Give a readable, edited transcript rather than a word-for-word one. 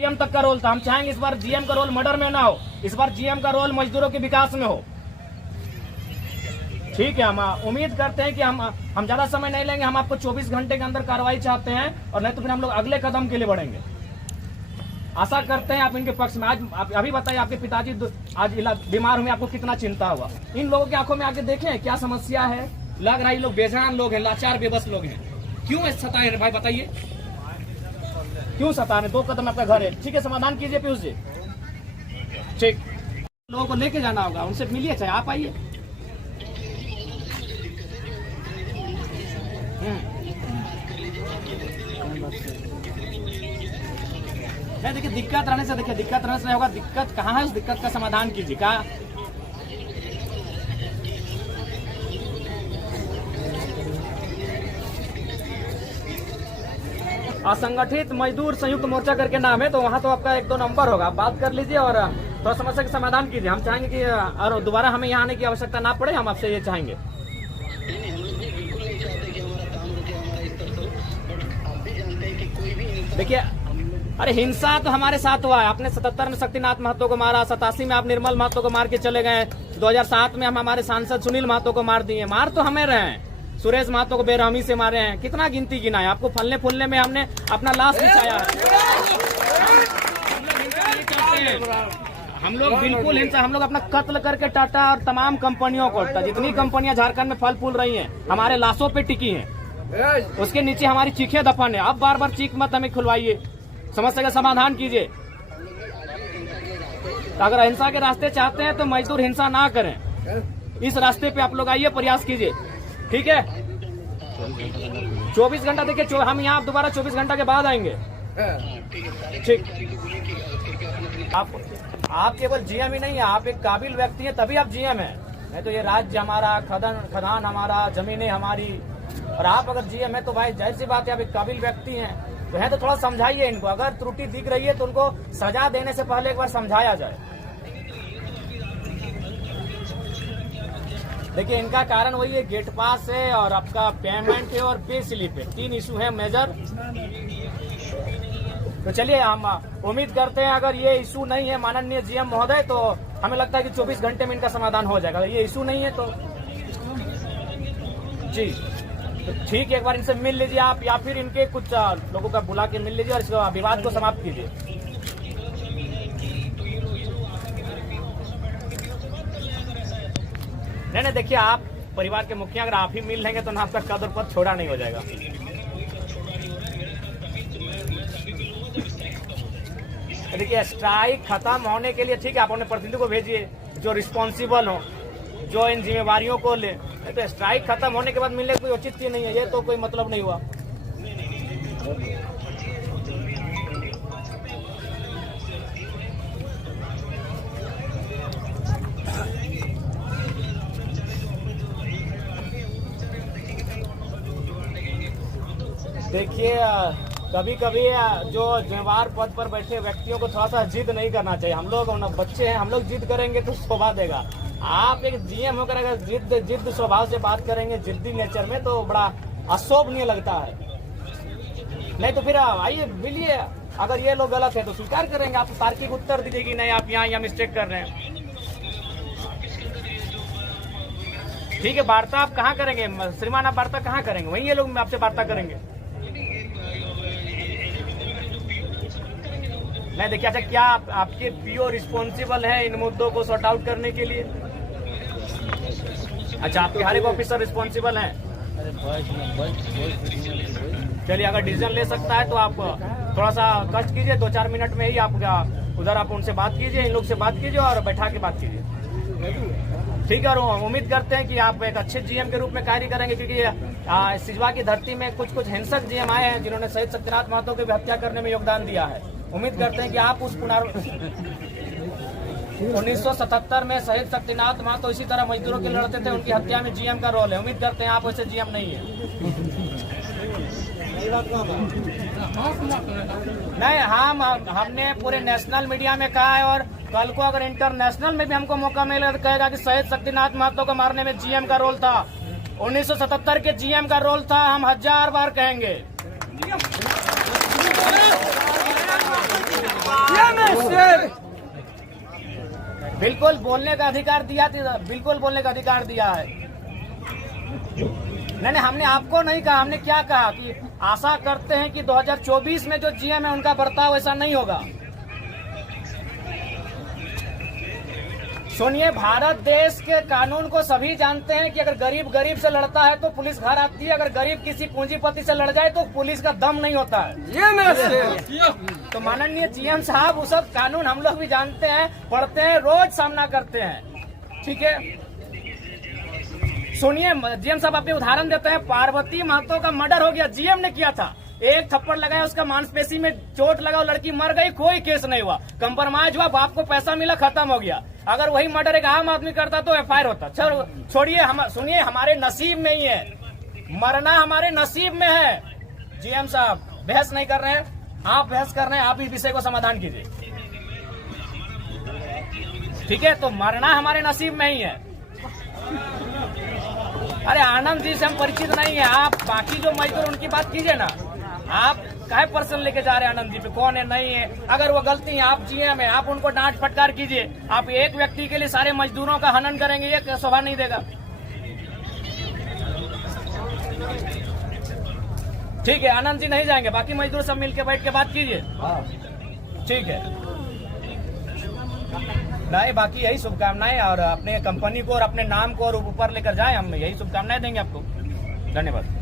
GM तक का role था। हम चाहेंगे इस बार जीएम का रोल मर्डर में ना हो, इस बार जीएम का रोल मजदूरों के विकास में हो। ठीक है, हम उम्मीद करते हैं कि हम ज्यादा समय नहीं लेंगे। हम आपको 24 घंटे के अंदर कार्रवाई चाहते हैं, और नहीं तो फिर हम लोग अगले कदम के लिए बढ़ेंगे। आशा करते हैं आप इनके पक्ष में। आज आप अभी बताइए, आपके पिताजी आज बीमार हुए, आपको कितना चिंता हुआ। इन लोगों की आंखों में आके देखें क्या समस्या है। लग रहा है ये लोग बेजान लोग हैं, लाचार बेबस लोग हैं। क्यों सताए हैं भाई, बताइए क्यों सता रहे। 2 कदम आपका घर है, ठीक है, समाधान कीजिए पीयूष जी। ठीक, लोगों को लेके जाना होगा, उनसे मिलिए, चाहे आप आइए। नहीं देखिए, दिक्कत रहने से नहीं होगा। दिक्कत कहाँ है, उस दिक्कत का समाधान कीजिए। क्या असंगठित मजदूर संयुक्त मोर्चा करके नाम है, तो वहाँ तो आपका 1-2 नंबर होगा, आप बात कर लीजिए और थोड़ा समस्या का समाधान कीजिए। हम चाहेंगे कि और दोबारा हमें यहाँ आने की आवश्यकता ना पड़े, हम आपसे ये चाहेंगे। देखिए, अरे हिंसा तो हमारे साथ हुआ है। आपने 77 में शक्तिनाथ महतो को मारा, 87 में आप निर्मल महतो को मार के चले गए, 2007 में हम हमारे सांसद सुनील महतो को मार दिए। मार तो हमें रहे हैं, सुरेश महतो को बेरहमी से मारे हैं। कितना गिनती गिना है, आपको फलने फूलने में हमने अपना लाश बिछाया है। हम लोग बिल्कुल हिंसा, हम लोग अपना कत्ल करके टाटा और तमाम कंपनियों को, जितनी कंपनियां झारखंड में फल फूल रही हैं, हमारे लाशों पे टिकी हैं। उसके नीचे हमारी चीखें दफन है। अब बार बार चीख मत हमें खुलवाइए, समस्या का समाधान कीजिए। अगर हिंसा के रास्ते चाहते हैं तो मजदूर हिंसा ना करें, इस रास्ते पे आप लोग आइए, प्रयास कीजिए, ठीक है। 24 घंटा देखिए, हम यहाँ दोबारा 24 घंटा के बाद आएंगे, ठीक। आप केवल जीएम ही नहीं है, आप एक काबिल व्यक्ति हैं, तभी आप जीएम हैं। नहीं तो ये राज्य हमारा, खदान हमारा, जमीनें हमारी, और आप अगर जीएम है तो भाई जाहिर सी बात है आप एक काबिल व्यक्ति हैं। तो है तो थोड़ा समझाइए इनको, अगर त्रुटि दिख रही है तो उनको सजा देने से पहले एक बार समझाया जाए। देखिए, इनका कारण वही है, गेट पास है और आपका पेमेंट है और पे स्लिप है, 3 इशू है मेजर। तो चलिए, हम उम्मीद करते हैं अगर ये इशू नहीं है माननीय जीएम महोदय, तो हमें लगता है कि 24 घंटे में इनका समाधान हो जाएगा। ये इशू नहीं है तो जी, तो ठीक है, एक बार इनसे मिल लीजिए आप, या फिर इनके कुछ लोगों का बुला के मिल लीजिए और इस विवाद को समाप्त कीजिए। नहीं, देखिए, आप परिवार के मुखिया, अगर आप ही मिल लेंगे तो ना आपका कद और पद छोड़ा नहीं हो जाएगा। देखिए, स्ट्राइक खत्म होने के लिए ठीक है, आप अपने प्रतिनिधि को भेजिए जो रिस्पॉन्सिबल हो, जो इन जिम्मेवारियों को ले। तो स्ट्राइक खत्म होने के बाद मिलने कोई उचित चीज नहीं है, ये तो कोई मतलब नहीं हुआ। देखिए, कभी कभी जो जिम्मेवार पद पर बैठे व्यक्तियों को थोड़ा सा जिद नहीं करना चाहिए। हम लोग बच्चे हैं, हम लोग जिद करेंगे तो शोभा देगा। आप एक जीएम होकर अगर जिद स्वभाव से बात करेंगे, जिद्दी नेचर में, तो बड़ा अशोभनीय लगता है। नहीं तो फिर आइए मिलिए, अगर ये लोग गलत है तो स्वीकार करेंगे, आप तार्किक उत्तर दीजिए कि नहीं आप यहाँ मिस्टेक कर रहे हैं। ठीक है, वार्ता आप कहाँ करेंगे श्रीमान, आप वार्ता कहाँ करेंगे? वहीं ये लोग आपसे वार्ता करेंगे। नहीं देखिए, अच्छा क्या आपके पीओ रिस्पॉन्सिबल है इन मुद्दों को सॉर्ट आउट करने के लिए? अच्छा, आपके हर एक ऑफिसर रिस्पॉन्सिबल हैं? चलिए, अगर डिसीजन ले सकता है तो आप थोड़ा सा कष्ट कीजिए, 2-4 मिनट में ही आप उधर आप उनसे बात कीजिए, इन लोग से बात कीजिए और बैठा के बात कीजिए, ठीक है। और उम्मीद करते हैं कि आप एक अच्छे जीएम के रूप में कार्य करेंगे, क्योंकि सिजवा की धरती में कुछ हिंसक जीएम आए हैं जिन्होंने शहीद शक्तिनाथ महतो की भी हत्या करने में योगदान दिया है। उम्मीद करते हैं कि आप उस 1977 में शहीद शक्तिनाथ महतो इसी तरह मजदूरों के लड़ते थे, उनकी हत्या में जीएम का रोल है। उम्मीद करते हैं आप वैसे जीएम नहीं है। नहीं, हमने पूरे नेशनल मीडिया में कहा है, और कल को अगर इंटरनेशनल में भी हमको मौका मिलेगा तो कहेगा कि शहीद शक्तिनाथ महतो को मारने में जीएम का रोल था, 1977 के जीएम का रोल था, हम 1000 बार कहेंगे। बिल्कुल बोलने का अधिकार दिया, बिल्कुल बोलने का अधिकार दिया है। नहीं, हमने आपको नहीं कहा, हमने क्या कहा कि आशा करते हैं कि 2024 में जो जीएम है उनका बर्ताव ऐसा नहीं होगा। सुनिए, भारत देश के कानून को सभी जानते हैं कि अगर गरीब गरीब से लड़ता है तो पुलिस घर आती है, अगर गरीब किसी पूंजीपति से लड़ जाए तो पुलिस का दम नहीं होता है। तो माननीय जीएम साहब, वो सब कानून हम लोग भी जानते हैं, पढ़ते हैं, रोज सामना करते हैं। ठीक है, सुनिए जीएम साहब, अपने उदाहरण देते हैं। पार्वती महतो का मर्डर हो गया, जीएम ने किया था, एक थप्पड़ लगाया, उसका मांसपेशी में चोट लगा, लड़की मर गई, कोई केस नहीं हुआ, कंप्रोमाइज हुआ, बाप को पैसा मिला, खत्म हो गया। अगर वही मर्डर एक आम आदमी करता तो एफआईआर होता। चलो छोड़िए, सुनिए, हमारे नसीब में ही है, मरना हमारे नसीब में है। जीएम साहब बहस नहीं कर रहे हैं, आप बहस कर रहे हैं, आप इस विषय को समाधान कीजिए। ठीक है, तो मरना हमारे नसीब में ही है। अरे आनंद जी से हम परिचित नहीं है, आप बाकी जो मजदूर उनकी बात कीजिए ना। आप काहे पर्सन लेके जा रहे हैं आनंद जी पे, कौन है नहीं है? अगर वो गलती है, आप जीएम है, आप उनको डांट फटकार कीजिए। आप एक व्यक्ति के लिए सारे मजदूरों का हनन करेंगे, ये शोभा नहीं देगा। ठीक है, आनंद जी नहीं जाएंगे, बाकी मजदूर सब मिलके बैठ के बात कीजिए। ठीक है, नहीं बाकी यही शुभकामनाएं, और अपने कंपनी को और अपने नाम को और ऊपर लेकर जाए, हम यही शुभकामनाएं देंगे आपको। धन्यवाद।